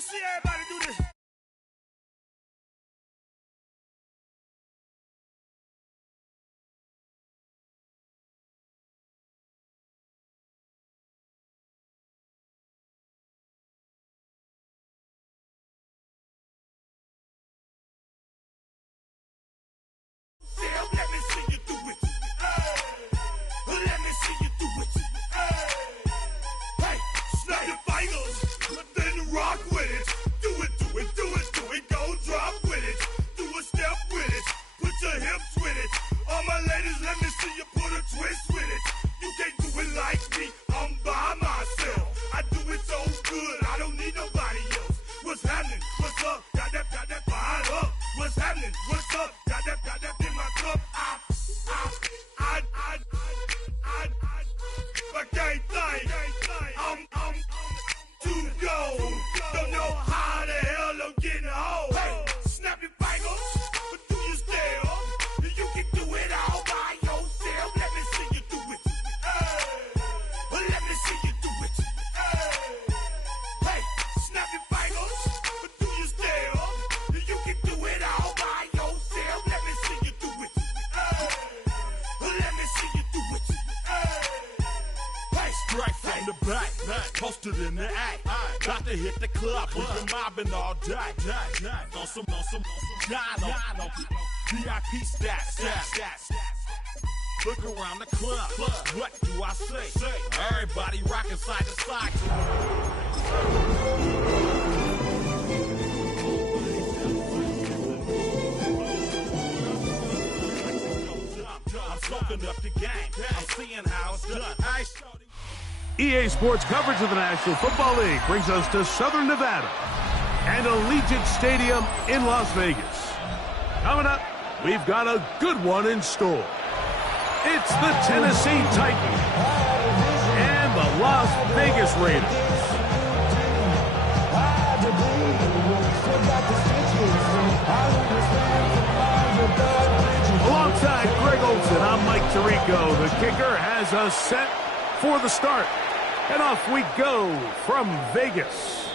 me see everybody do this. Let me see you do it. Let me see you do it. Hey, snap your fingers, but then rock with it. Do it, do it, do it, do it. Go drop with it. Do a step with it. Put your hips with it. All my ladies, let me see you put a twist with it. You can't do it like me. I'm by myself. I do it so good. I don't need nobody else. What's happening? What's up? Got that fired up. What's happening? What's up? Got that in my cup. I can't think. I'm too gone. Don't know how the hell I'm getting home. Hey, snap your fingers, but do you still? You can do it all by yourself. Let me see you do it. Let me see you do it. Hey, snap your fingers, but do you still? You can do it all by yourself. Let me see you do it. Let me see you do it. Hey, straight from the back, posted in the act. Got to hit the club, we've been mobbing all day. On some Dino, VIP stats. Look around the club, what do I say? Everybody rocking side to side. I'm soaking up the game. I'm seeing how it's done. EA Sports coverage of the National Football League brings us to Southern Nevada and Allegiant Stadium in Las Vegas. Coming up, we've got a good one in store. It's the Tennessee Titans and the Las Vegas Raiders. Alongside Greg Olson, I'm Mike Tirico. The kicker has us set for the start. And off we go from Vegas.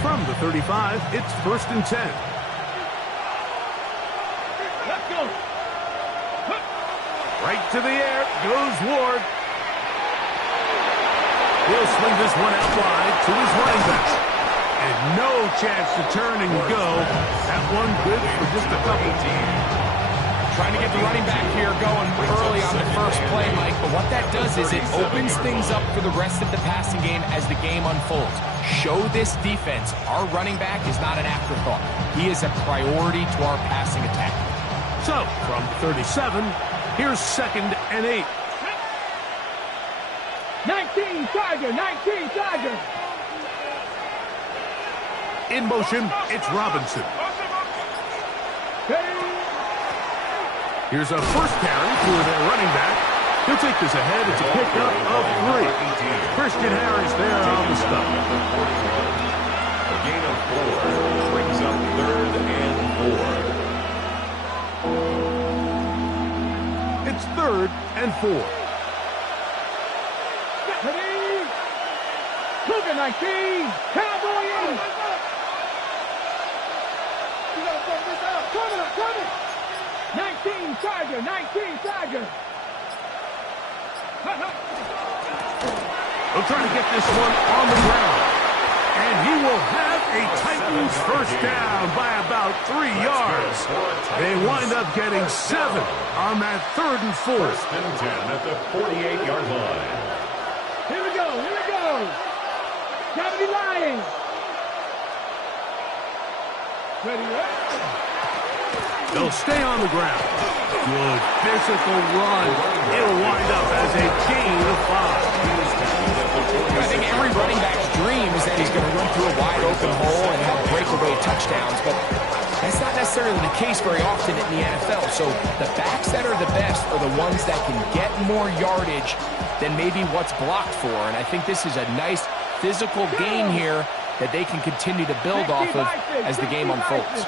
From the 35, it's 1st and 10. Let's go. Right to the air goes Ward. He'll swing this one out wide to his running back. And no chance to turn and go. That one good for just a couple. Trying to get the running back here going early on the first play, Mike. But what that does is it opens things up for the rest of the passing game as the game unfolds. Show this defense our running back is not an afterthought. He is a priority to our passing attack. So, from 37, here's 2nd and 8. 19 Tiger, 19 Tiger. In motion, it's Robinson. Here's a first carry for their running back. He'll take this ahead. It's a pickup of 3. Christian Harris there on the stop. A gain of 4 brings up 3rd and 4. It's 3rd and 4. Cougar 19, Cowboy 8. Coming. 19 Tiger, 19 Tiger. They'll try to get this one on the ground. And he will have a Titans first down by about 3 yards. They wind up getting 7 on that 3rd and 4. 1st and 10 at the 48-yard line. Here we go. Gravity Lions. Ready, They'll stay on the ground. Good physical run. It'll wind up as a gain of 5. I think every running back's dream is that he's going to run through a wide open hole and have breakaway touchdowns, but that's not necessarily the case very often in the NFL. So the backs that are the best are the ones that can get more yardage than maybe what's blocked for. And I think this is a nice physical game here that they can continue to build off of as the game unfolds.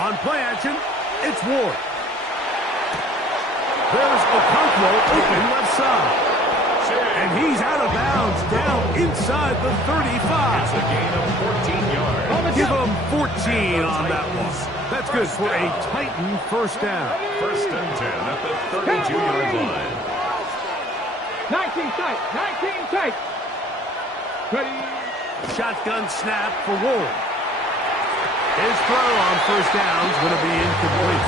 On play action, it's Ward. There's Okonkwo open left side. And he's out of bounds down inside the 35. It's a gain of 14 yards. Give him 14 on that one. That's good for a Titan first down. First and 10 at the 32-yard line. 19 tight, 19 tight. Ready. Shotgun snap for Ward. His throw on first down is going to be incomplete.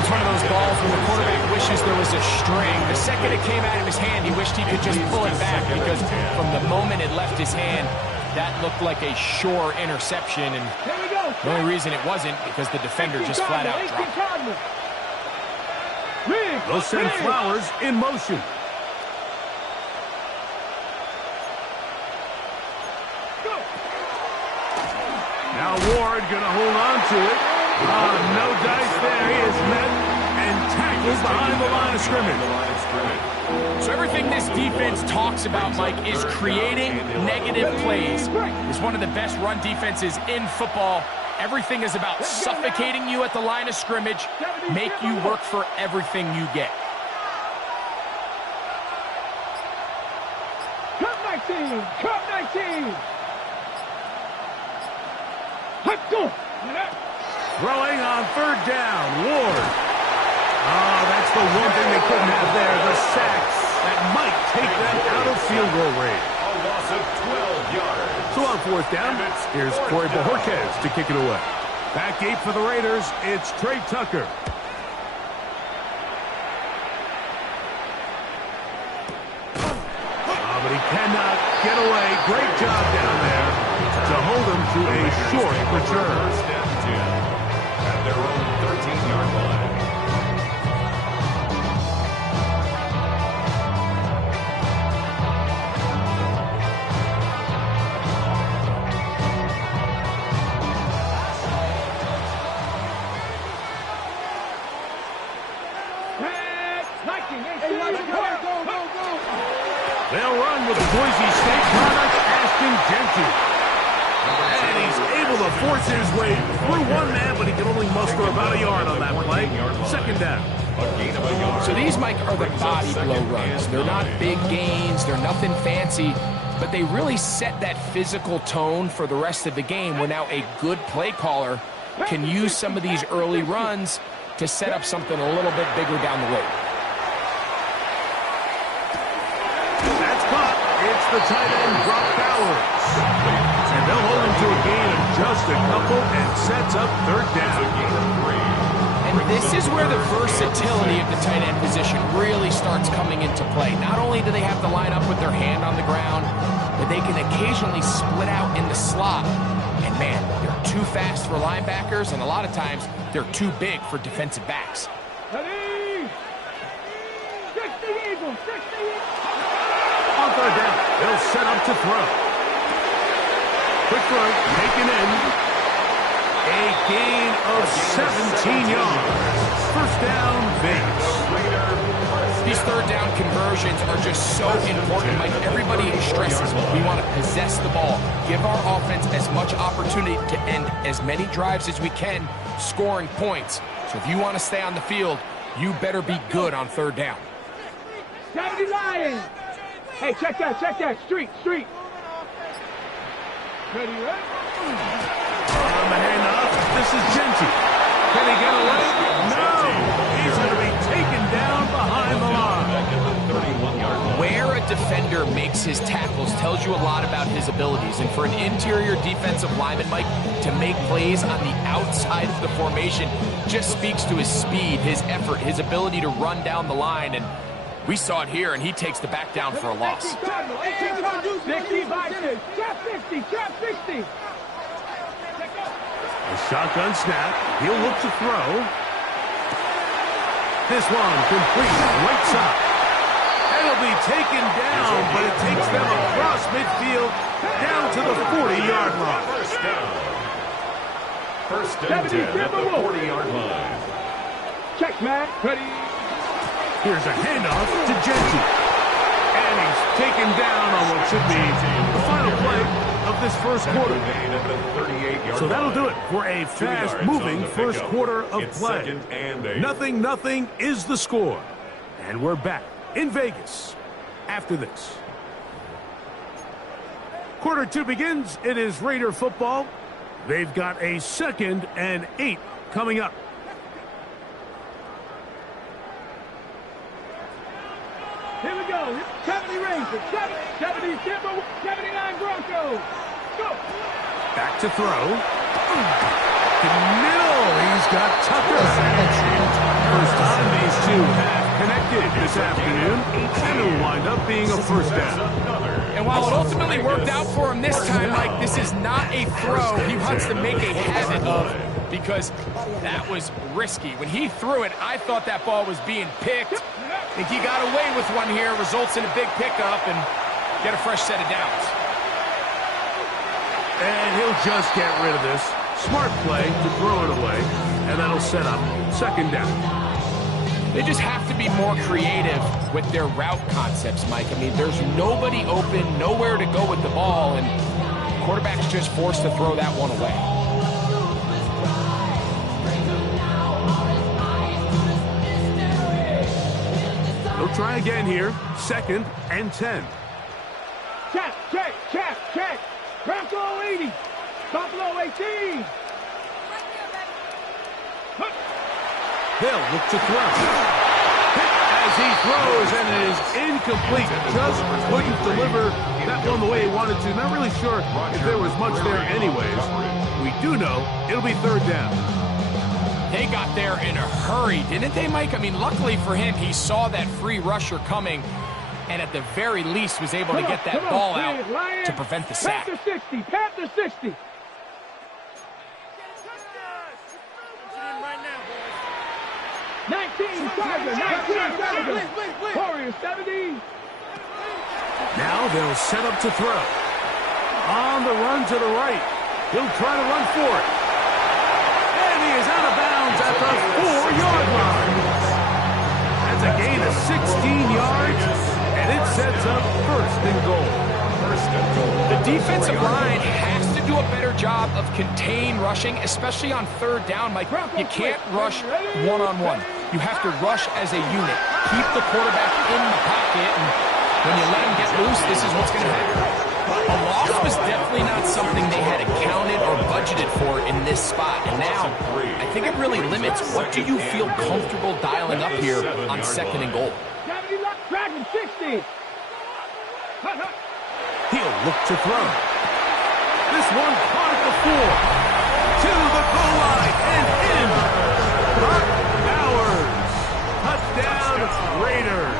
It's one of those balls where the quarterback wishes there was a string. The second it came out of his hand, he wished he could just pull it back because from the moment it left his hand, that looked like a sure interception. And the only reason it wasn't because the defender just flat out dropped it. They'll send Flowers in motion. Now Ward going to hold on to it. No dice there. He is met and tackled behind the line of scrimmage. So everything this defense talks about, Mike, is creating negative plays. It's one of the best run defenses in football. Everything is about suffocating you at the line of scrimmage, make you work for everything you get. Cut 19, cut 19. Let's go. Throwing on third down, Ward. Oh, that's the one thing they couldn't have there, the sacks that might take them out of field goal range. A loss of 12 yards. So on fourth down, here's Corey Bojorquez to kick it away. Back eight for the Raiders, it's Trey Tucker. But he cannot get away. Great job down there to hold him to a short return. First and 10 at their own 13-yard line. They'll run with the Boise State product, Ashton Jeanty. And he's able to force his way through one man, but he can only muster about a yard on that play. Second down. So these, Mike, are the body blow runs. They're not big gains. They're nothing fancy. But they really set that physical tone for the rest of the game where now a good play caller can use some of these early runs to set up something a little bit bigger down the road. That's caught. It's the tight end, Brock Bowers. And they'll hold him to a gain of just a couple and sets up third down. And this is where the versatility of the tight end position really starts coming into play. Not only do they have to line up with their hand on the ground, but they can occasionally split out in the slot. And man, they're too fast for linebackers, and a lot of times they're too big for defensive backs. Ready? 60 Eagles, 60 Eagles. On third down, they'll set up to throw. Quick throw, taken in. A gain of 17 yards. First down, Vegas. These third down conversions are just so important. Like everybody stresses, we want to possess the ball, give our offense as much opportunity to end as many drives as we can, scoring points. So if you want to stay on the field, you better be good on third down. 70 Lions. Hey, check that, street. Ready, right? On the handoff, this is Jeanty. Can he get away? No! He's going to be taken down behind the line. Where a defender makes his tackles tells you a lot about his abilities. And for an interior defensive lineman, Mike, to make plays on the outside of the formation just speaks to his speed, his effort, his ability to run down the line. And we saw it here, and he takes the back down for a loss. 60 by 6. Trap 60. A shotgun snap. He'll look to throw. This one complete right side. And it'll be taken down, but it takes them across midfield down to the 40-yard line. First and 10 at the 40-yard line. Check, man. Ready. Here's a handoff to Jeanty. And he's taken down on what should be the final play of this first quarter. So that'll do it for a fast-moving first quarter of play. 0-0 is the score. And we're back in Vegas after this. Quarter 2 begins. It is Raider football. They've got a 2nd and 8 coming up. Here we go. 70 Rangers, 70 Denver, 79 Broncos. Go. Back to throw. The middle. He's got Tucker. First time these two have connected this afternoon. And it'll wind up being a first down. And while it ultimately worked out for him this time, Mike, this is not a throw he wants to make a habit of, because that was risky. When he threw it, I thought that ball was being picked. I think he got away with one here, results in a big pickup and get a fresh set of downs. And he'll just get rid of this. Smart play to throw it away, and that'll set up 2nd down. They just have to be more creative with their route concepts, Mike. I mean, there's nobody open, nowhere to go with the ball, and the quarterback's just forced to throw that one away. They'll try again here. 2nd and 10. Check. Bronco 80. Buffalo 18. They'll look to throw. As he throws, and it is incomplete. Just couldn't deliver that one the way he wanted to. Not really sure if there was much there anyways. We do know it'll be 3rd down. They got there in a hurry, didn't they, Mike? I mean, luckily for him, he saw that free rusher coming, and at the very least was able to get that ball out to prevent the sack. Panther 60. 19 Tiger. Warriors 70. Now they'll set up to throw. On the run to the right. He'll try to run for it. And he is out of bounds at the 4-yard line. That's a gain of 16 yards, and it sets up 1st and goal. The defensive line has to do a better job of contain rushing, especially on 3rd down, Mike. You can't rush one-on-one. You have to rush as a unit. Keep the quarterback in the pocket, and when you let him get loose, this is what's going to happen. A loss was definitely not something they had accounted or budgeted for in this spot, and now I think it really limits what do you feel comfortable dialing up here on 2nd and goal. Dragon 60. He'll look to throw. This one caught at the 4. To the goal line and in. Brock Bowers. Touchdown, Raiders.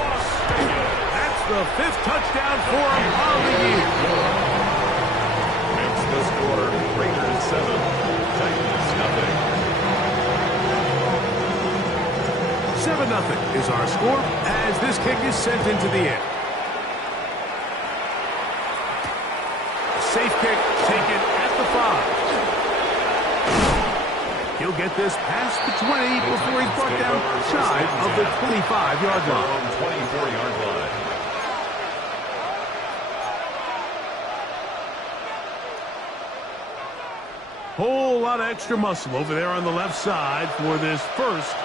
That's the 5th touchdown for him on the year. Makes the score Raiders 7, Titans 0. 7-0 is our score as this kick is sent into the air. Safe kick taken at the 5. He'll get this past the 20 before he's brought down shy of the 25-yard line. 24-yard line. Whole lot of extra muscle over there on the left side for this 1st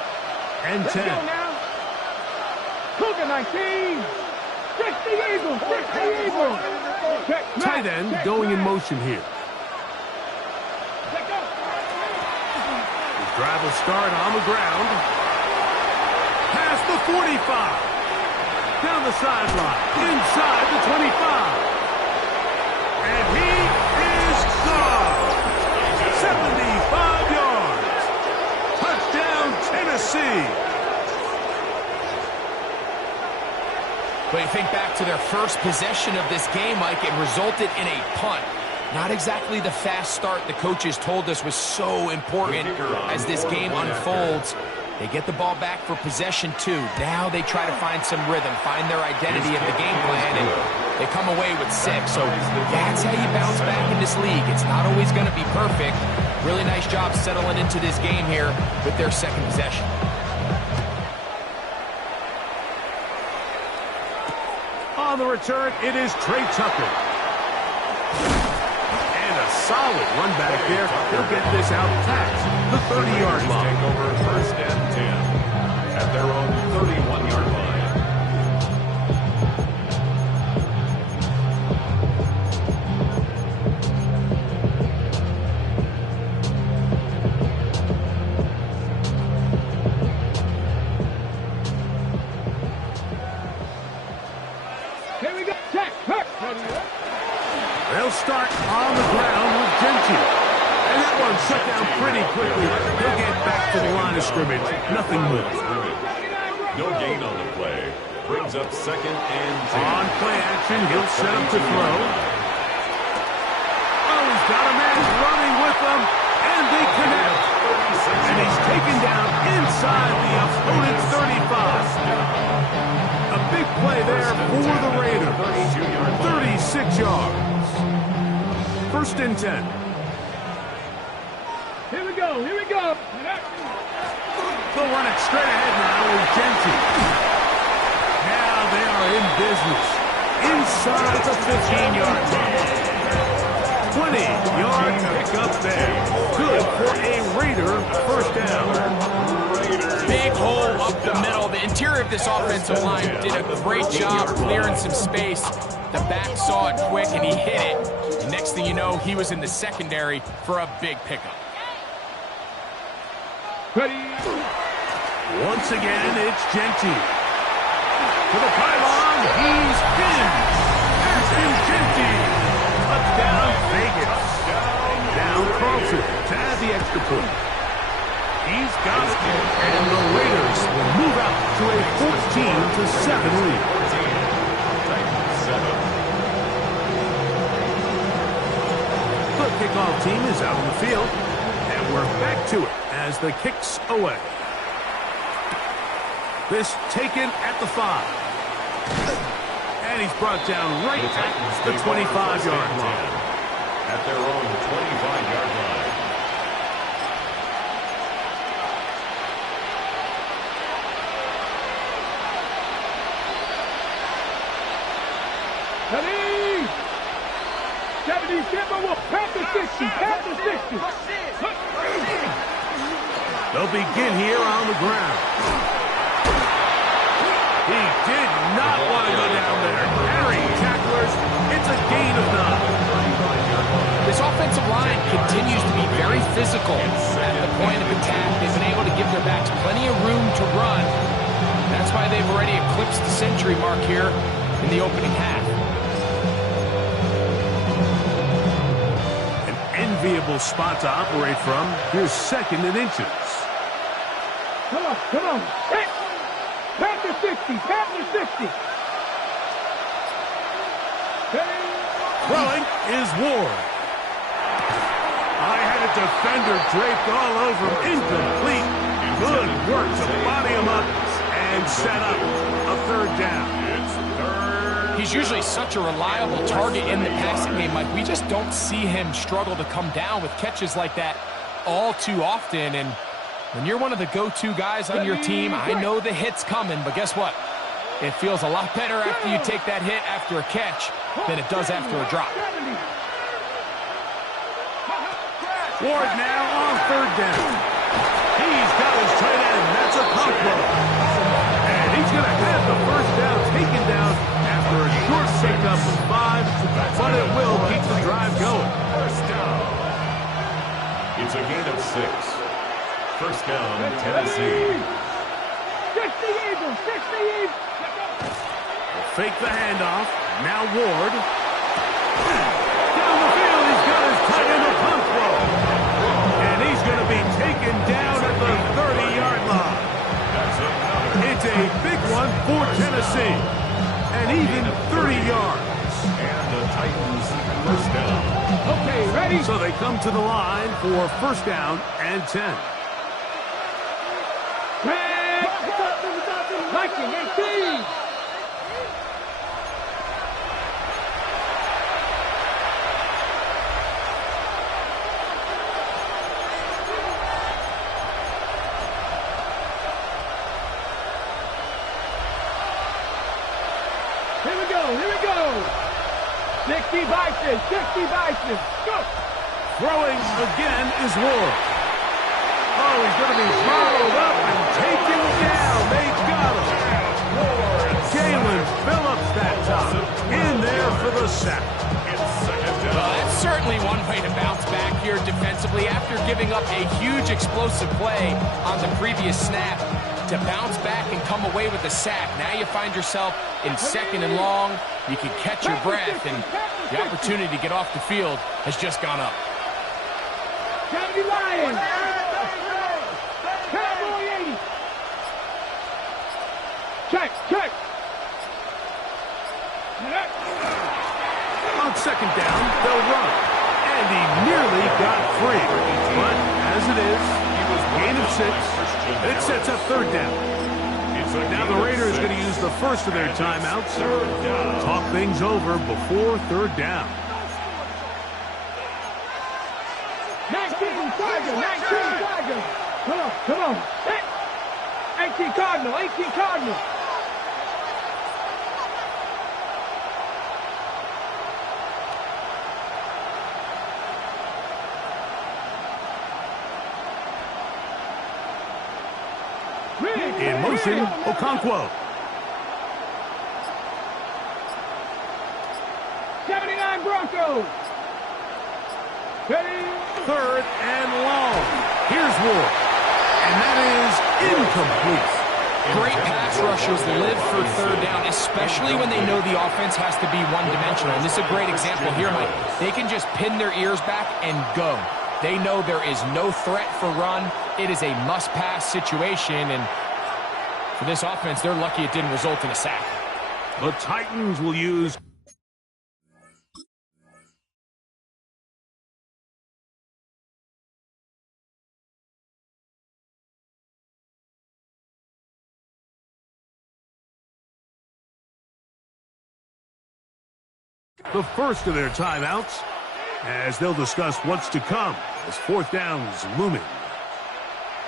and 10. Let's go now. Cougar 19. 60 Eagles. 60 Eagles. Tight end going in motion here. His drive will start on the ground. Past the 45. Down the sideline. Inside the 25. And he is gone. 75 yards. Touchdown, Tennessee. But you think back to their first possession of this game, Mike, it resulted in a punt. Not exactly the fast start the coaches told us was so important as this game unfolds. They get the ball back for possession 2. Now they try to find some rhythm, find their identity of the game plan, and they come away with 6. So that's how you bounce back in this league. It's not always going to be perfect. Really nice job settling into this game here with their 2nd possession. On the return, it is Trey Tucker. solid run back there. He'll get this out past the 30-yard line. Take over 1st and 10 at their own 31-yard line. Here we go. Check. They'll start on the ground with Genty. And that one shut down pretty quickly. He'll get back to the line of scrimmage. Nothing more. No gain on the play. Brings up 2nd and 10. On play action, he'll set up to throw. Oh, he's got a man running with them. And they connect. And he's taken down inside the opponent's 35. A big play there for the Raiders. 36 yards. 1st and 10. Here we go. They'll run it straight ahead now with Genty. Now they are in business. Inside the 15-yard line. 20-yard pickup there. Good for a Raider 1st down. Big hole up the middle. The interior of this offensive line did a great job clearing some space. The back saw it quick, and he hit it. And next thing you know, he was in the secondary for a big pickup. Ready. Once again, it's Genty. To the pylon, he's pinned. Ashton Genty. Touchdown, Vegas. Down Carlson to add the extra point. He's got it. And the Raiders will move out to a 14-7 lead. The kickoff team is out on the field. And we're back to it as the kick's away. This taken at the 5. And he's brought down right at the 25-yard line. At their own 25-yard line. Ready. 70 Timber will pat the 60. They'll begin here on the ground. He did not want to go down there. Carrying tacklers. It's a gain of 9. This offensive line continues to be very physical at the point of attack. They've been able to give their backs plenty of room to run. That's why they've already eclipsed the century mark here in the opening half. An enviable spot to operate from. Here's 2nd and inches. Come on. Pat the 60. Throwing is Ward. I had a defender draped all over him. Incomplete. Good work to body him up and set up a 3rd down. He's usually such a reliable target in the passing game. Like, we just don't see him struggle to come down with catches like that all too often. And when you're one of the go-to guys on your team, I know the hit's coming, but guess what? It feels a lot better after you take that hit after a catch than it does after a drop. Ward now on 3rd down. He's got his tight end. That's a combo. And he's going to have the 1st down taken down after a short pickup of 5, but it will keep the drive going. 1st down. It's a gain of 6. 1st down, Tennessee. 60 Eagles. Fake the handoff. Now Ward. Down the field, he's got his tight end of pump throw. And he's going to be taken down at the 30-yard line. It's a big one for Tennessee. And even 30 yards. And the Titans 1st down. Okay, ready. So they come to the line for 1st down and 10. Viking 18. Here we go. 60 Vikings. Go. Throwing again is Ward. Oh, he's going to be followed up and taken down. They got him. Jalen Phillips that time. In there for the sack. Well, that's certainly one way to bounce back here defensively after giving up a huge explosive play on the previous snap. To bounce back and come away with a sack. Now you find yourself in 2nd and long. You can catch your breath, and the opportunity to get off the field has just gone up. Cavity Lions. Cowboy 80. Check. On 2nd down, they'll run. And he nearly got free. But as it is, gain of 6, and it sets up 3rd down. Now the Raiders are going to use the first of their timeouts. Talk things over before 3rd down. 19 Tiger. Come on. 18 Cardinal. In motion, Okonkwo. 79 Broncos. Ready? 3rd and long. Here's Ward. And that is incomplete. Great pass rushers live for 3rd down, especially when they know the offense has to be one-dimensional. And this is a great example here, Mike. They can just pin their ears back and go. They know there is no threat for run. It is a must-pass situation, and for this offense, they're lucky it didn't result in a sack. The Titans will use the first of their timeouts as they'll discuss what's to come as 4th down is looming.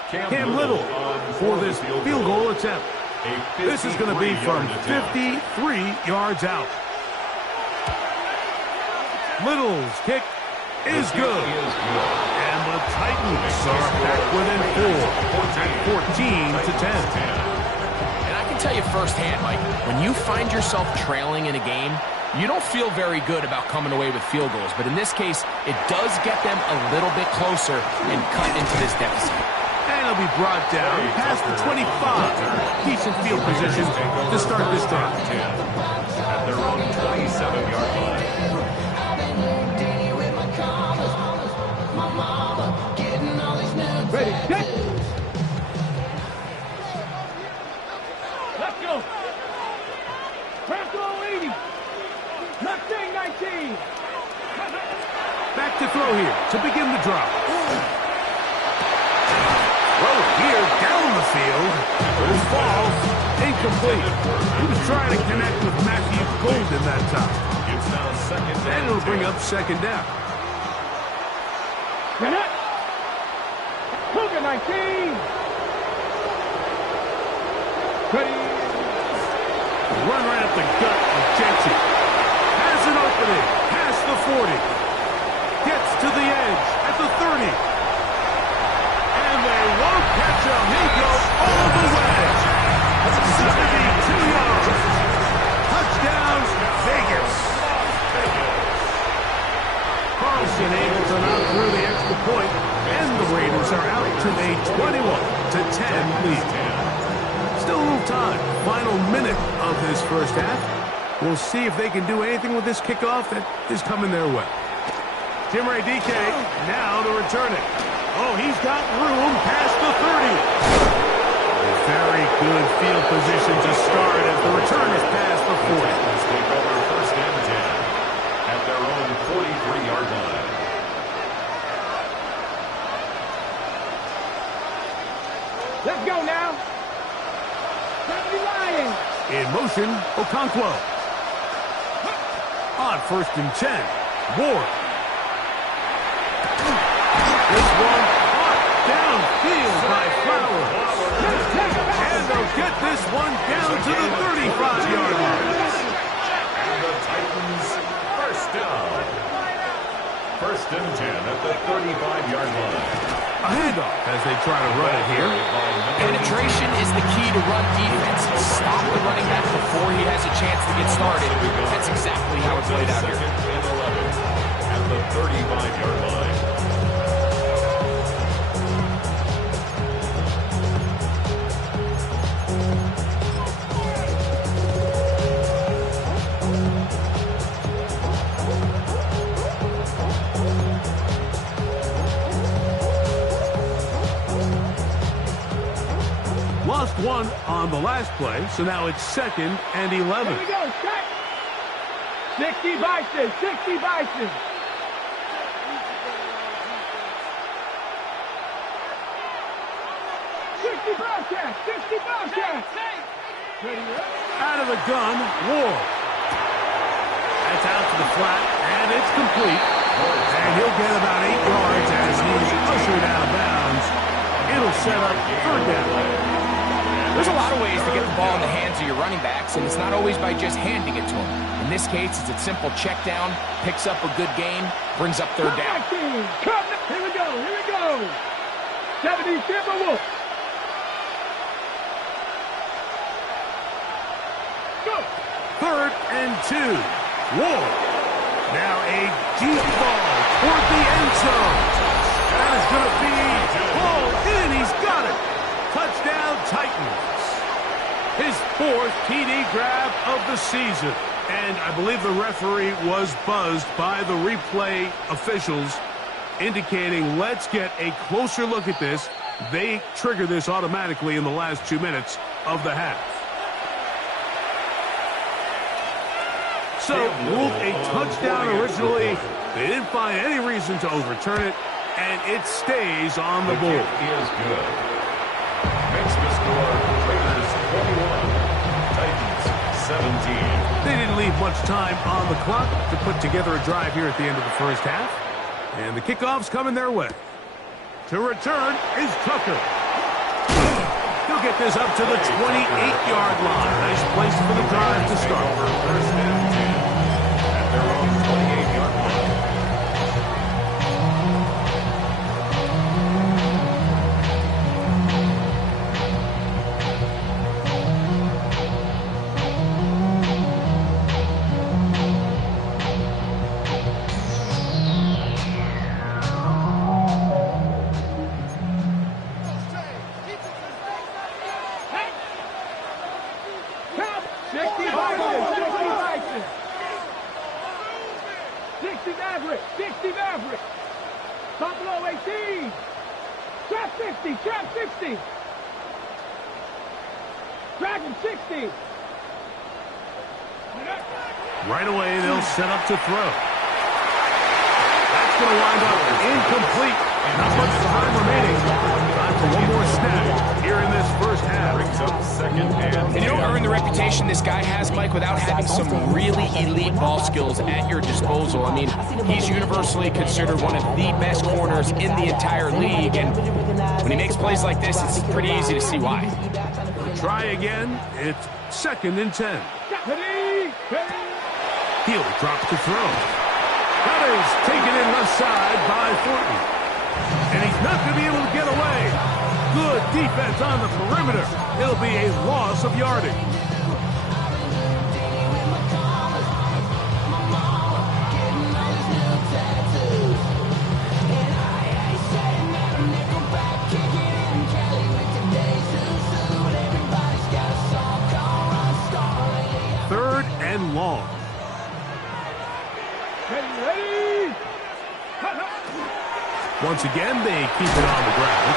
Cam Little for this field goal attempt. This is going to be from 53 yards out. Little's kick is good. And the Titans are back within 14-10. And I can tell you firsthand, Mike, when you find yourself trailing in a game, you don't feel very good about coming away with field goals. But in this case, it does get them a little bit closer and cut into this deficit. And it'll be brought down past the 25. Decent field position to start this drive. At their own 27-yard line. Ready, set. Let's go. Bronco 80. Mustang 19. Back to throw here to begin the drive. Throw here down the field. This ball incomplete. He was trying to connect with Matthew Golden that time. It's now 2nd down. And it'll bring up 2nd down. Cannot. Cougar 19. Ready. Run right at the gut of Jensen. Has an opening. Past the 40. Gets to the edge at the 30. And they won't catch him. He'll go all the way. 72 yards. Touchdown, Vegas. Carlson able to knock through the extra point, and the Raiders are out to a 21-10 lead. Still a little time. Final minute of this first half. We'll see if they can do anything with this kickoff that is coming their way. Jim Ray DK now to return it. Oh, he's got room past the 30. A very good field position to start as the return is past the 40. Let's take over 1st and 10 at their own 43-yard line. Let's go now. 70 Lions. In motion, Okonkwo. On 1st and 10, Ward. This one caught downfield by Flowers. And they'll get this one down to the 35-yard line. And the Titans 1st down. First and 10 at the 35-yard line. A handoff as they try to run it here. Penetration is the key to run defense. Stop the running back before he has a chance to get started. That's exactly how it played out here. Second and 11 at the 35-yard line. Lost one on the last play, so now it's 2nd and 11. Here we go, set. 60 Bison, 60 Bison. 60 Bobcats, 60 Bobcats. Out of the gun, Ward. That's out to the flat, and it's complete. And he'll get about 8 yards as he's ushered out of bounds. It'll set up 3rd down. There's a lot of ways to get the ball in the hands of your running backs, and it's not always by just handing it to them. In this case, it's a simple check down, picks up a good gain, brings up 3rd down. Here we go, here we go. 70 Timberwolves. Go. 3rd and 2. Ward. Now a deep ball toward the end zone. That is going to be pulled in. He's got it. Touchdown, Titans. His 4th TD grab of the season. And I believe the referee was buzzed by the replay officials, indicating let's get a closer look at this. They trigger this automatically in the last 2 minutes of the half. So, ruled a touchdown originally. They didn't find any reason to overturn it, and it stays on the board. Is good. Makes the score Raiders 21, Titans 17. They didn't leave much time on the clock to put together a drive here at the end of the first half. And the kickoff's coming their way. To return is Tucker. He'll get this up to the 28-yard line. Nice place for the drive to start. First and 10 at their own 28-yard line. Buffalo 18. Trap 60. Trap 60. Dragon 60. Right away, they'll set up to throw. That's going to wind up incomplete. Not much time remaining. Time for one more snap here in this first half. Brings up 2nd and And you don't earn the reputation this guy has, Mike, without having some really elite ball skills at your disposal. I mean, he's universally considered one of the best corners in the entire league, and when he makes plays like this, it's pretty easy to see why. Try again. It's 2nd and 10. He'll drop to throw. That is taken in left side by Thornton. And he's not going to be able to get away. Good defense on the perimeter. It'll be a loss of yardage. Third and long. Ready? Once again, they keep it on the ground.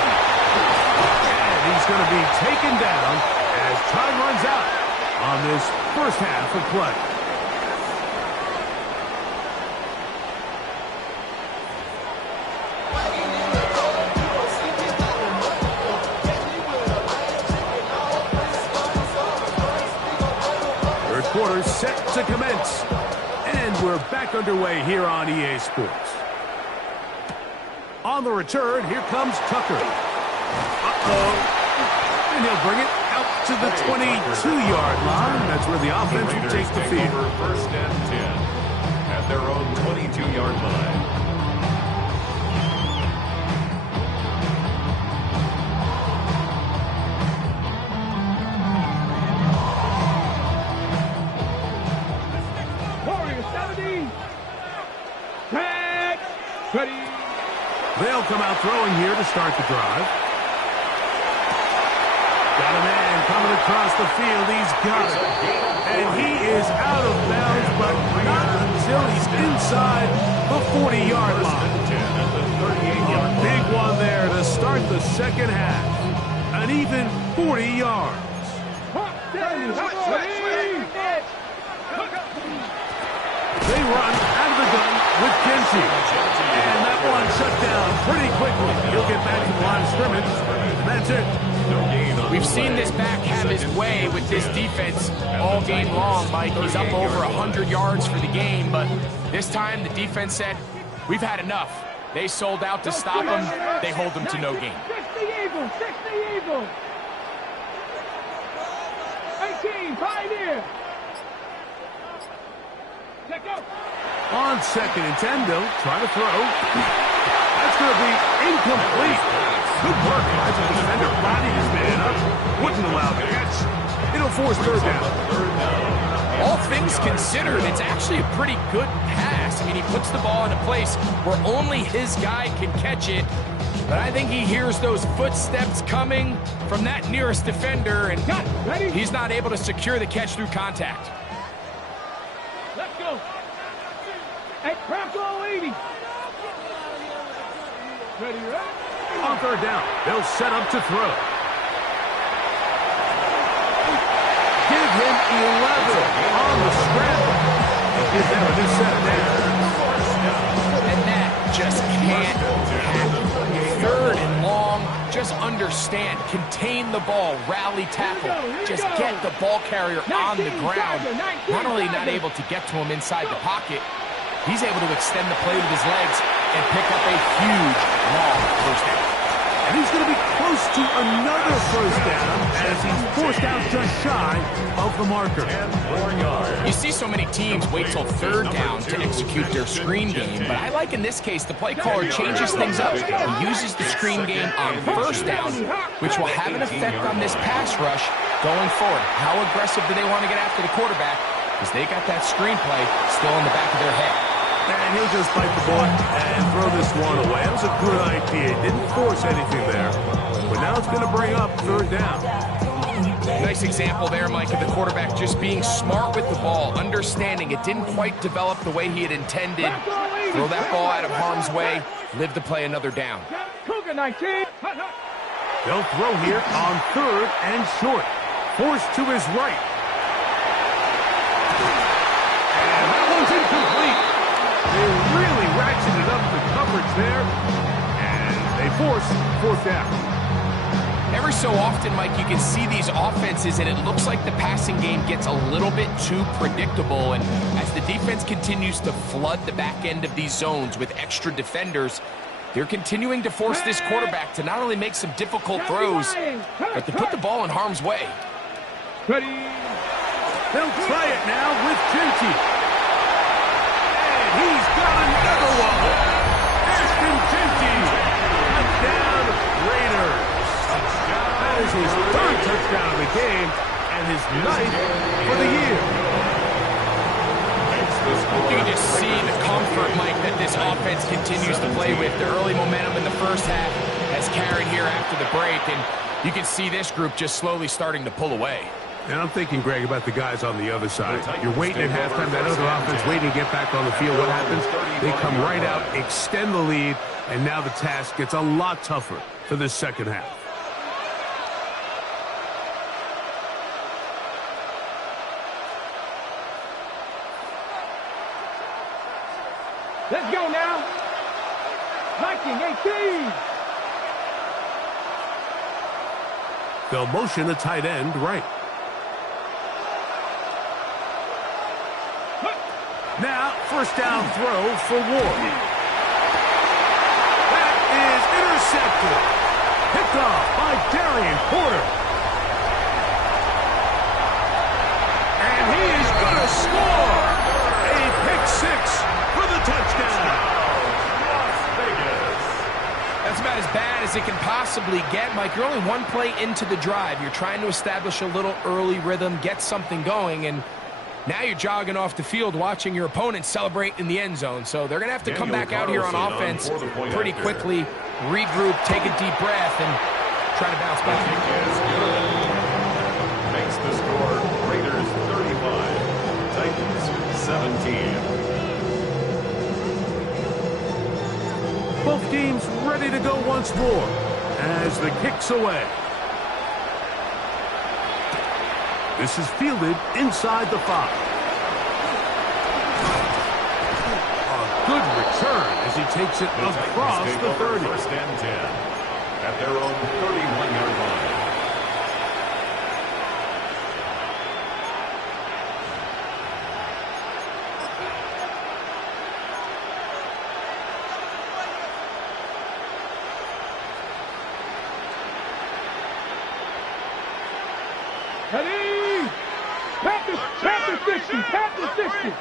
And he's going to be taken down as time runs out on this first half of play. Third quarter set to commence. And we're back underway here on EA Sports. On the return, here comes Tucker. And he'll bring it out to the 22-yard line. That's where the offense will take the field. First and 10 at their own 22-yard line. Now throwing here to start the drive. Got a man coming across the field. He's got it. And he is out of bounds, but not until he's inside the 40-yard line. A big one there to start the second half. An even 40 yards. They run out of the gun with Genchi. And that one shut down pretty quickly. He'll get back to the line of scrimmage. And that's it. We've seen this back have his way with this defense all game long, Mike. He's up over 100 yards for the game, but this time the defense said, we've had enough. They sold out to stop him. They hold him to no gain. 60 Eagles, 60 Eagles. 18, Pioneer. Check out. On 2nd and 10, they'll try to throw. That's going to be incomplete. Good work by the defender. Bodied his man up. Wouldn't allow the catch. It'll force third down. All things considered, it's actually a pretty good pass. I mean, he puts the ball in a place where only his guy can catch it. But I think he hears those footsteps coming from that nearest defender, and he's not able to secure the catch through contact. Let's go. Hey, Bronco 80. Ready, ready? On third down, they'll set up to throw. Give him 11 on the scramble. Give them a new set down. And that just can't happen. 3rd and long, just understand, contain the ball, rally tackle, just get the ball carrier on the ground. Not only not able to get to him inside the pocket, he's able to extend the play with his legs and pick up a huge, long first down. And he's going to be close to another first down as he's forced out just shy of the marker. You see so many teams wait till 3rd down to execute their screen game, but I like in this case the play caller changes things up. He uses the screen game on 1st down, which will have an effect on this pass rush going forward. How aggressive do they want to get after the quarterback? Because they got that screenplay still in the back of their head. And he'll just bite the bullet and throw this one away. That was a good idea. Didn't force anything there. But now it's going to bring up 3rd down. Nice example there, Mike, of the quarterback just being smart with the ball, understanding it didn't quite develop the way he had intended. Throw that ball out of harm's way, live to play another down. Cougar 19. They'll throw here on 3rd and short. Forced to his right. And that one's incomplete. They really ratcheted up the coverage there, and they force 4th down. Every so often, Mike, you can see these offenses, and it looks like the passing game gets a little bit too predictable, and as the defense continues to flood the back end of these zones with extra defenders, they're continuing to force this quarterback to not only make some difficult throws, but to put the ball in harm's way. Ready. They'll try it now with Genchi. He's got another one. Ashton Genchi. Touchdown, Raiders. That is his 3rd touchdown of the game and his 9th for the year. You can just see the comfort, Mike, that this offense continues to play with. The early momentum in the first half has carried here after the break, and you can see this group just slowly starting to pull away. And I'm thinking, Greg, about the guys on the other side. You're waiting at halftime, that other offense waiting to get back on the field. What happens? They come right out, extend the lead, and now the task gets a lot tougher for this second half. Let's go now. 1918. They'll motion the tight end right. Now, first down throw for Ward. That is intercepted. Picked off by Darian Porter. And he is going to score. A pick 6 for the touchdown. That's about as bad as it can possibly get, Mike. You're only one play into the drive. You're trying to establish a little early rhythm, get something going, and Now you're jogging off the field watching your opponent celebrate in the end zone. So they're going to have to come back out here on offense pretty quickly, regroup, take a deep breath, and try to bounce back. Makes the score Raiders 35, Titans 17. Both teams ready to go once more as the kick's away. This is fielded inside the 5. A good return as he takes it across the 30. First and 10 at their own 31-yard line. Ready? Panthers 60. Panthers 60.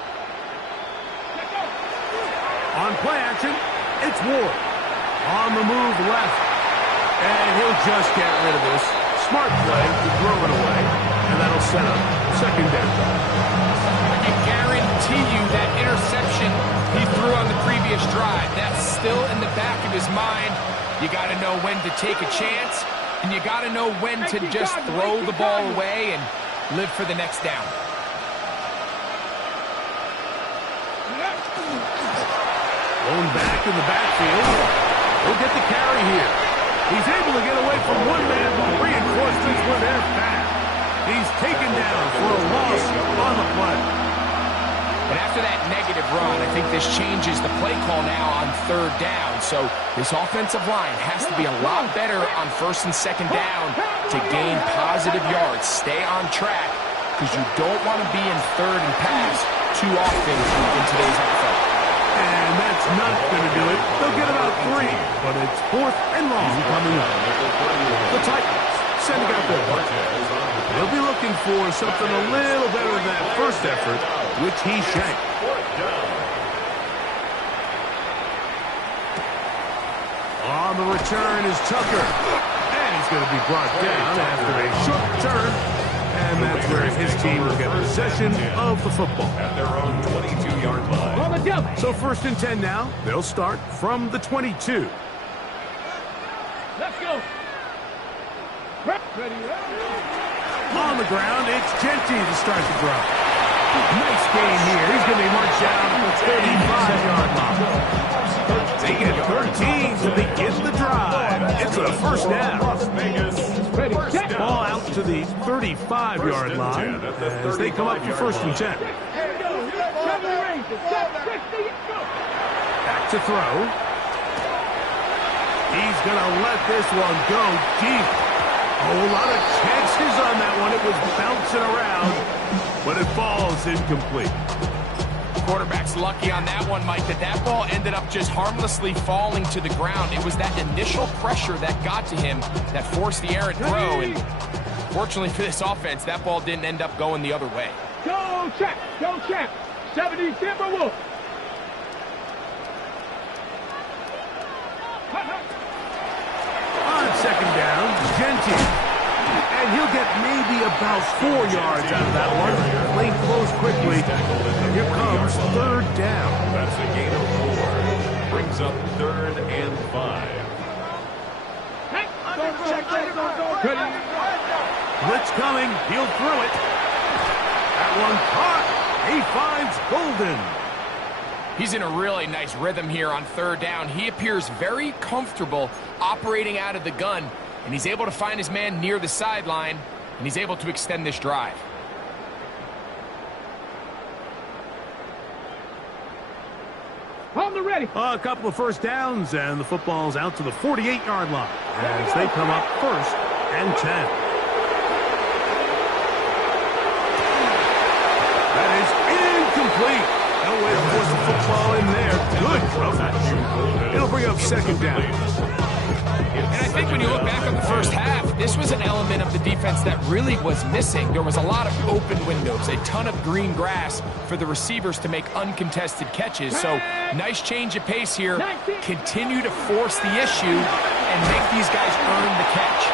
On play action, it's Ward. On the move left. And he'll just get rid of this. Smart play to throw it away. And that'll set up second down. I can guarantee you that interception he threw on the previous drive, that's still in the back of his mind. You got to know when to take a chance, and you got to know when to just throw the ball away and live for the next down. Going back in the backfield. He'll get the carry here. He's able to get away from one man, but reinforcements were there fast. He's taken down for a loss on the play. And after that negative run, I think this changes the play call now on third down. So this offensive line has to be a lot better on first and second down to gain positive yards. Stay on track because you don't want to be in third and pass too often in today's NFL. And that's not going to do it. They'll get about 3, but it's 4th and long coming up. The Titans sending out their punt. They'll be looking for something a little better than that first effort, which he shanked. On the return is Tucker. And he's going to be brought down after a short return. And that's where his team will get possession of the football. At their own 22-yard line. On the double. So 1st and 10 now. They'll start from the 22. Let's go. Ready. On the ground, it's Genty to start the drive. Nice gain here. He's going to be marched down at the 35-yard line. They get 13 to begin the drive. It's a first down. Ready. Set. Ball out to the 35-yard line as they come up for 1st and 10. Back to throw. He's going to let this one go deep. A whole lot of chances on that one. It was bouncing around, but it falls incomplete. Quarterback's lucky on that one, Mike, that ball ended up just harmlessly falling to the ground. It was that initial pressure that got to him that forced the errant throw, and fortunately for this offense, that ball didn't end up going the other way. Go check. 70 Timberwolves. On second down, Genty. And he'll get maybe about 4 yards out of that one. Playing close quickly. And here comes 3rd down. That's a gain of 4. Brings up 3rd and 5. Blitz coming. He'll throw it. That one caught. He finds Golden. He's in a really nice rhythm here on 3rd down. He appears very comfortable operating out of the gun, and he's able to find his man near the sideline, and he's able to extend this drive. On the ready. A couple of first downs, and the football's out to the 48-yard line as they come up 1st and 10. That is incomplete. No way to force the football in there. Good coverage. It'll bring up 2nd down. And I think when you look back on the first half, this was an element of the defense that really was missing. There was a lot of open windows, a ton of green grass for the receivers to make uncontested catches. So nice change of pace here. Continue to force the issue and make these guys earn the catch.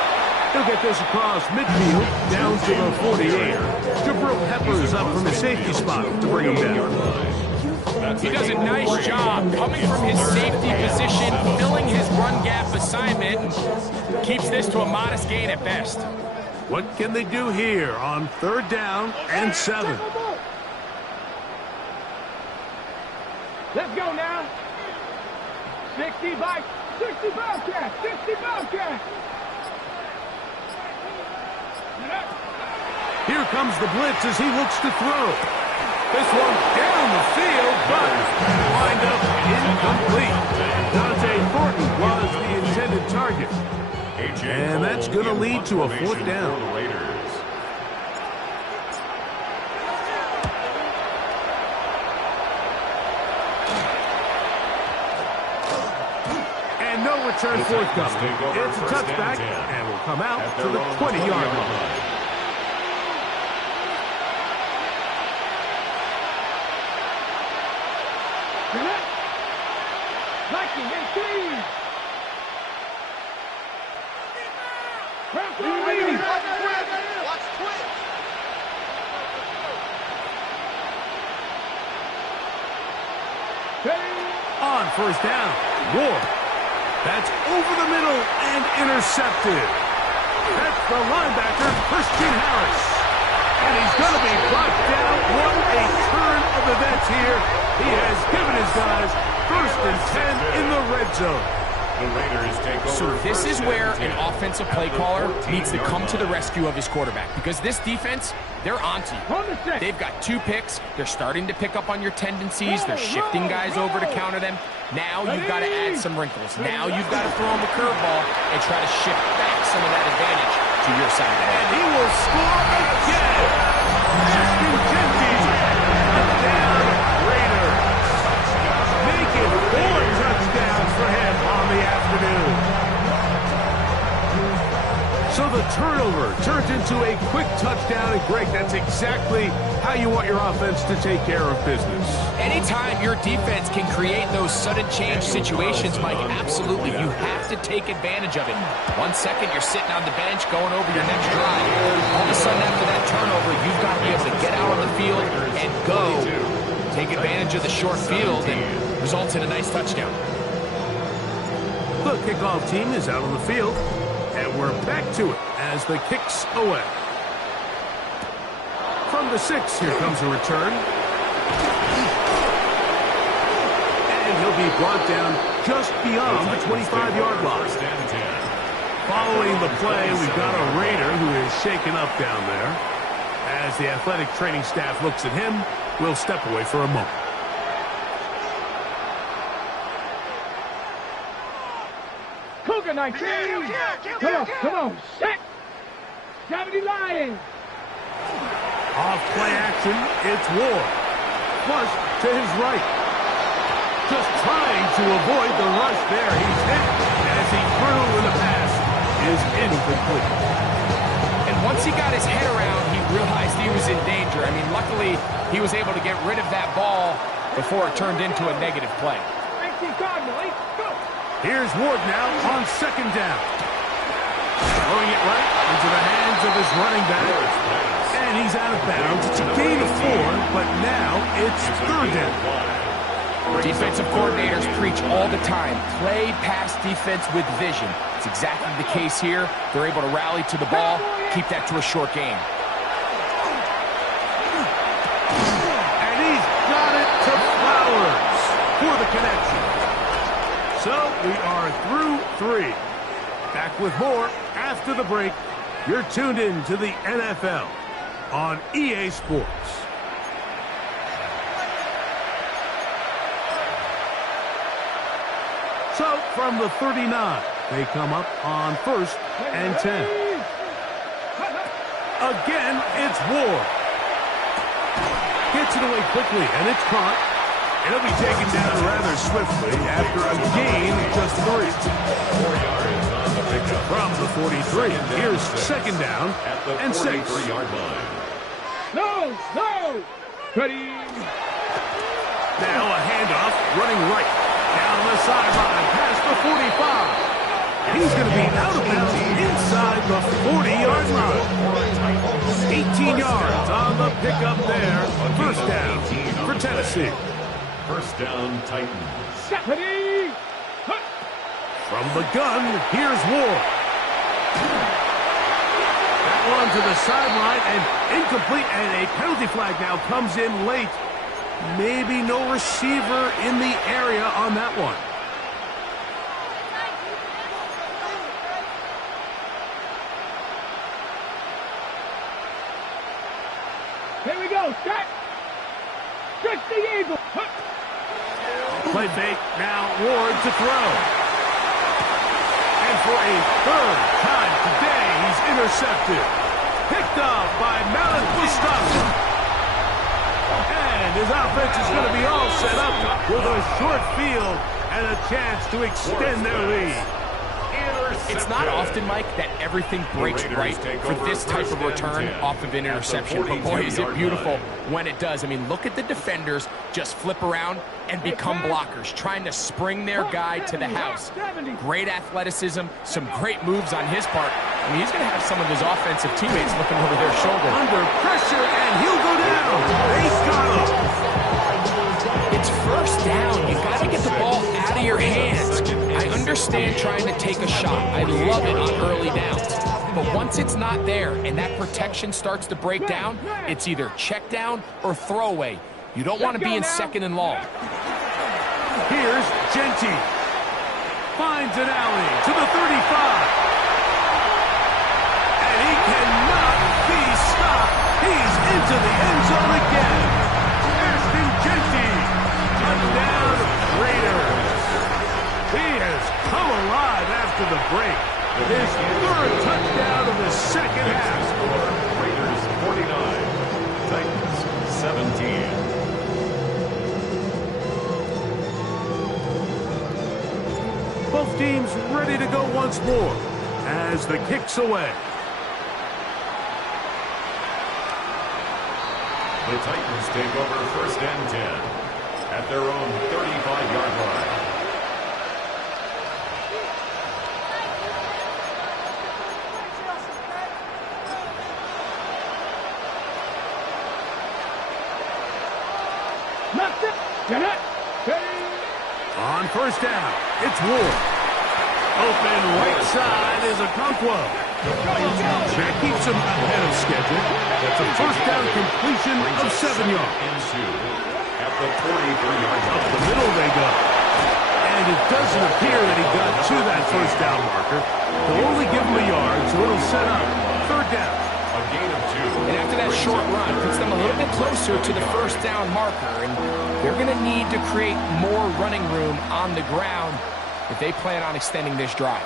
He'll get this across midfield, down to the 48. Jabril Peppers up from his safety spot to bring him down. He does a nice job coming from his safety position, filling his run gap assignment, keeps this to a modest gain at best. What can they do here on 3rd down and 7? Let's go now. 60 Bobcat. 60 Bobcat. Here comes the blitz as he looks to throw. This one down the field, but wind up incomplete. Dante Thornton was the intended target. And that's going to lead to a 4th down. And no return forthcoming. It's a touchback and will come out to the 20-yard line. On 1st down, Ward. That's over the middle and intercepted. That's the linebacker, Christian Harris. And he's going to be brought down. What a turn of events here. He has given his guys 1st and 10 in the red zone. The Raiders take over. So this is where an offensive play caller needs to come to the rescue of his quarterback, because this defense, they're onto you. They've got 2 picks. They're starting to pick up on your tendencies. They're shifting guys over to counter them. Now you've got to add some wrinkles. Now you've got to throw him a curveball and try to shift back some of that advantage to your side of the ball. And he will score again. Ashton Jenkins, touchdown Raiders. Make it 4 touchdowns for him on the afternoon. So the turnover turns into a quick touchdown, and Greg, that's exactly how you want your offense to take care of business. Anytime your defense can create those sudden change situations, Mike, absolutely, you have to take advantage of it. 1 second, you're sitting on the bench going over your next drive. All of a sudden, after that turnover, you've got to be able to get out on the field and go. Take advantage of the short field and results in a nice touchdown. The kickoff team is out on the field, and we're back to it as the kick's away. From the 6, here comes a return. And he'll be brought down just beyond the 25-yard line. Following the play, we've got a Raider who is shaken up down there. As the athletic training staff looks at him, we'll step away for a moment. Cougar 19. Come on. Set. 70 Lions. Off play action, it's Ward. Flush to his right. Just trying to avoid the rush there. He's hit as he threw and the pass is incomplete. And once he got his head around, he realized he was in danger. I mean, luckily, he was able to get rid of that ball before it turned into a negative play. Here's Ward now on 2nd down. Throwing it right into the hands of his running back. And he's out of bounds. It's a gain of 4, but now it's 3rd down. Defensive coordinators preach all the time, play pass defense with vision. It's exactly the case here. They're able to rally to the ball, keep that to a short game. And he's got it to Flowers for the connection. So we are through 3. Back with more after the break. You're tuned in to the NFL on EA Sports. So from the 39, they come up on 1st and 10. Again, it's Ward. Gets it away quickly, and it's caught. It'll be taken down rather swiftly after a gain of just 3. 4 yards on the pickup. From the 43, here's 2nd down and 6. 43-yard line. No. Ready. Now a handoff running right. Down the sideline past the 45. And he's going to be out of bounds inside the 40-yard line. 18 yards on the pickup there. First down for Tennessee. First down, Titans. Ready. From the gun, here's Ward. That one to the sideline and incomplete, and a penalty flag now comes in late. Maybe no receiver in the area on that one. Here we go. Set. Stretch the eagle. Play fake. Now Ward to throw. And for a third time today, he's intercepted. Picked off by Malik Mustafa. And his offense is going to be all set up with a short field and a chance to extend their lead. It's not often, Mike, that everything breaks right for this type of return off of an interception. But boy, is it beautiful when it does. I mean, look at the defenders just flip around and become blockers, trying to spring their guy to the house. Great athleticism, some great moves on his part. I mean, he's going to have some of his offensive teammates looking over their shoulder. Under pressure, and he'll go down. They got him. It's first down. You got to get the ball out of your hands. I understand trying to take a shot. I love it on early downs. But once it's not there and that protection starts to break down, it's either check down or throwaway. You don't want to be in second and long. Here's Genty. Finds an alley to the 35. And he cannot be stopped. He's into the end zone again. Ashton Genty. Touchdown, Raiders. He has come alive after the break. His third touchdown of the second half. Raiders 49, Titans 17. Both teams ready to go once more as the kick's away. The Titans take over first and 10 at their own 35-yard line. On first down, it's Ward. Open right side is Okonkwo. That keeps him ahead of schedule. That's a first down completion of 7 yards. At the 43-yard line. Up the middle they go. And it doesn't appear that he got to that first down marker. They'll only give him a yard, so it'll set up third down. A gain of 2. And after that short run, puts them a little bit closer to the first down marker. And they're going to need to create more running room on the ground if they plan on extending this drive.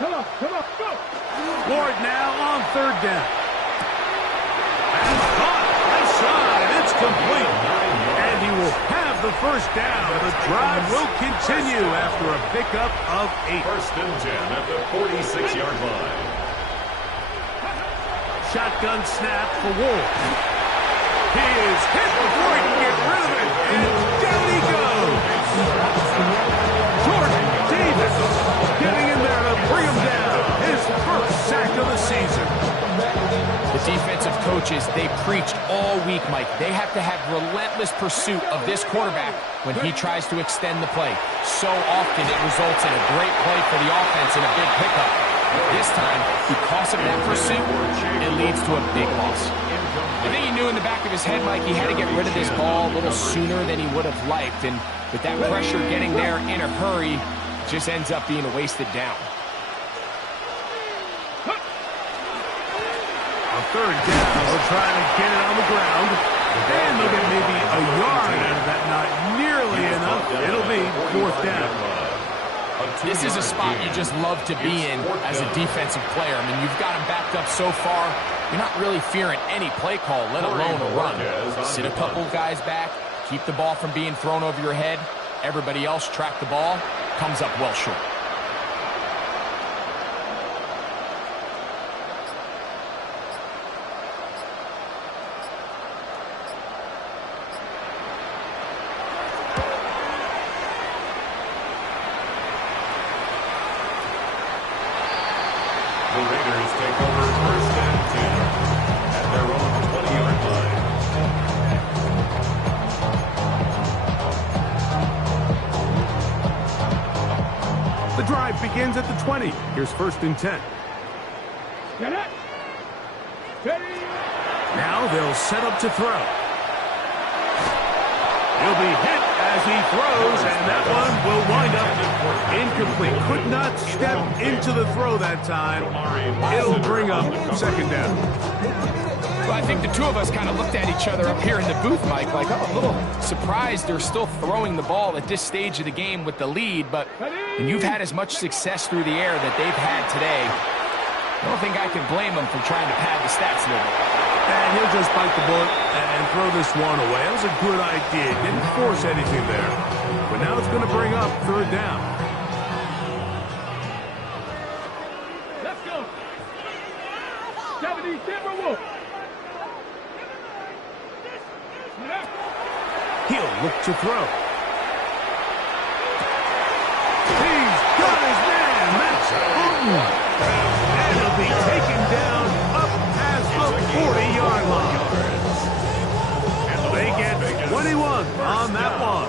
Come on, go! Ward now on third down. And caught left side. It's complete. And he will have the first down. The drive will continue after a pickup of 8. First and 10 at the 46-yard line. Shotgun snap for Ward. He is hit before he can get rid of it. And down he goes. Jordan Davis getting in there to bring him down. His first sack of the season. The defensive coaches, they preached all week, Mike. They have to have relentless pursuit of this quarterback when he tries to extend the play. So often it results in a great play for the offense and a big pickup. This time, because of that pursuit, it leads to a big loss. I think he knew in the back of his head, Mike, he had to get rid of this ball a little sooner than he would have liked. And with that pressure getting there in a hurry, it just ends up being a wasted down. On third down, they'll try to get it on the ground. And they'll get maybe a yard out of that. Not nearly enough. It'll be fourth down. This is a spot you just love to be in as a defensive player. I mean, you've got him backed up so far, you're not really fearing any play call, let alone a run. Sit a couple guys back, keep the ball from being thrown over your head. Everybody else track the ball, comes up well short. The drive begins at the 20. Here's 1st and 10. Get it. Ready. Now they'll set up to throw. He'll be hit as he throws, and that one will wind up incomplete. Could not step into the throw that time. It'll bring up 2nd down. Well, I think the two of us kind of looked at each other up here in the booth, Mike, like I'm a little surprised they're still throwing the ball at this stage of the game with the lead, but when you've had as much success through the air that they've had today, I don't think I can blame them for trying to pad the stats a little bit. And he'll just bite the bullet and throw this one away. That was a good idea. Didn't force anything there. But now it's going to bring up 3rd down. Let's go. 70 Timberwolves. He'll look to throw. He's got his man. That's Putin. And he'll be taken down up past the 40-yard line. They get 21 on that one.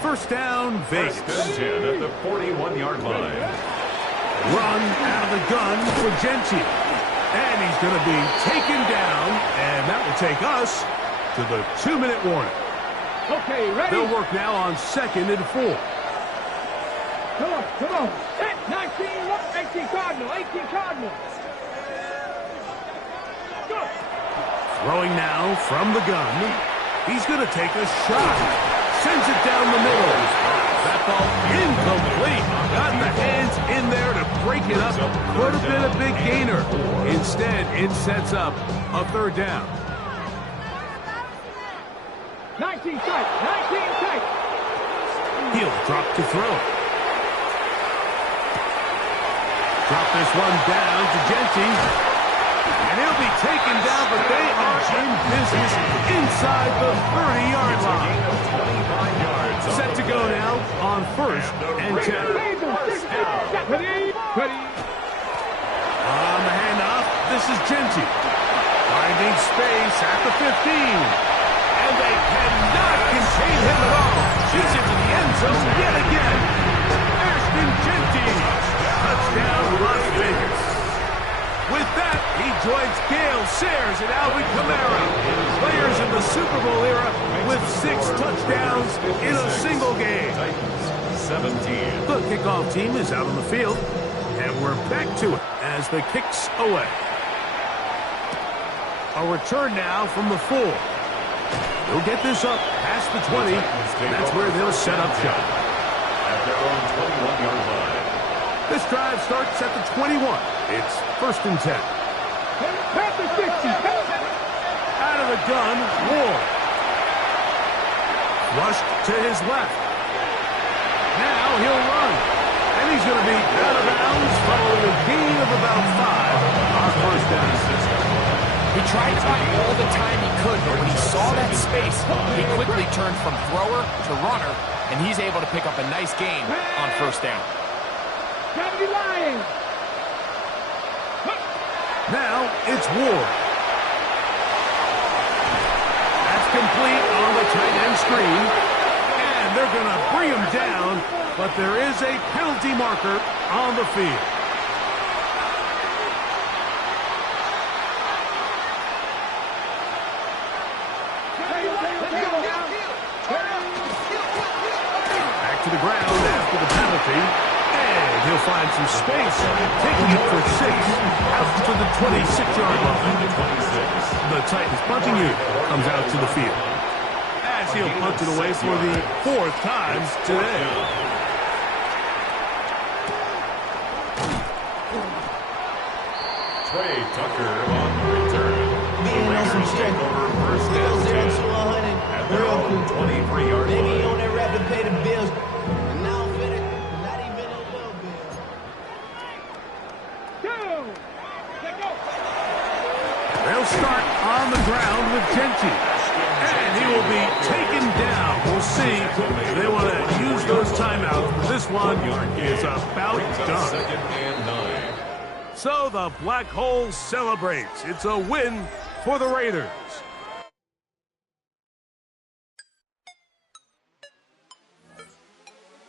1st down, Vegas. 10 at the 41-yard line. Run out of the gun for Genti. And he's going to be taken down, and that will take us to the 2-minute warning. Okay, ready? They'll work now on 2nd and 4. Come on, come on. 19, 18 Cardinal, 18 Cardinal. Go. Throwing now from the gun. He's going to take a shot. Sends it down the middle. That ball incomplete. Got the hands in there to break it up. Could have been a big gainer. Instead, it sets up a 3rd down. 19 tight, 19 tight. He'll drop to throw. Drop this one down to Genti. And he'll be taken down, but they are in business inside the 30-yard line. Set to go now on 1st and 10. Ready, ready. On the handoff, this is Genti. Finding space at the 15. And they cannot contain him at all. He's into the end zone yet again. Ashton Genti. Touchdown, Las Vegas. With that, he joins Gale Sayers and Alvin Kamara, players in the Super Bowl era with 6 touchdowns in a single game. 17. The kickoff team is out on the field, and we're back to it as the kick's away. A return now from the 4. They'll get this up past the 20. That's where they'll set up shop. At their own 21-yard line. This drive starts at the 21. It's 1st and 10. Past the 60. Out of the gun, Ward. Rushed to his left. Now he'll run. And he's going to be out of bounds following a gain of about 5 on 1st down. He tried to buy all the time he could, but when he saw that space, he quickly turned from thrower to runner, and he's able to pick up a nice gain on 1st down. Gravity line. Now it's Ward. That's complete on the tight end screen. And they're going to bring him down, but there is a penalty marker on the field. Back to the ground after the penalty. And he'll find some space, taking it for 6, out to the 26-yard line. The Titans punting unit comes out to the field, as he'll punt it away for the 4th time today. Trey Tucker on the return. Being on some shit. First Bills down 0 to 100. at their own 23-yard Maybe line. on that rapid pay the bills. And now I'm finna, not even a little bit. Go. Let go. They'll start on the ground with Genti. And he will be taken down. We'll see if they want to use those timeouts. This one is about done. 2nd and 9. So the Black Hole celebrates. It's a win for the Raiders.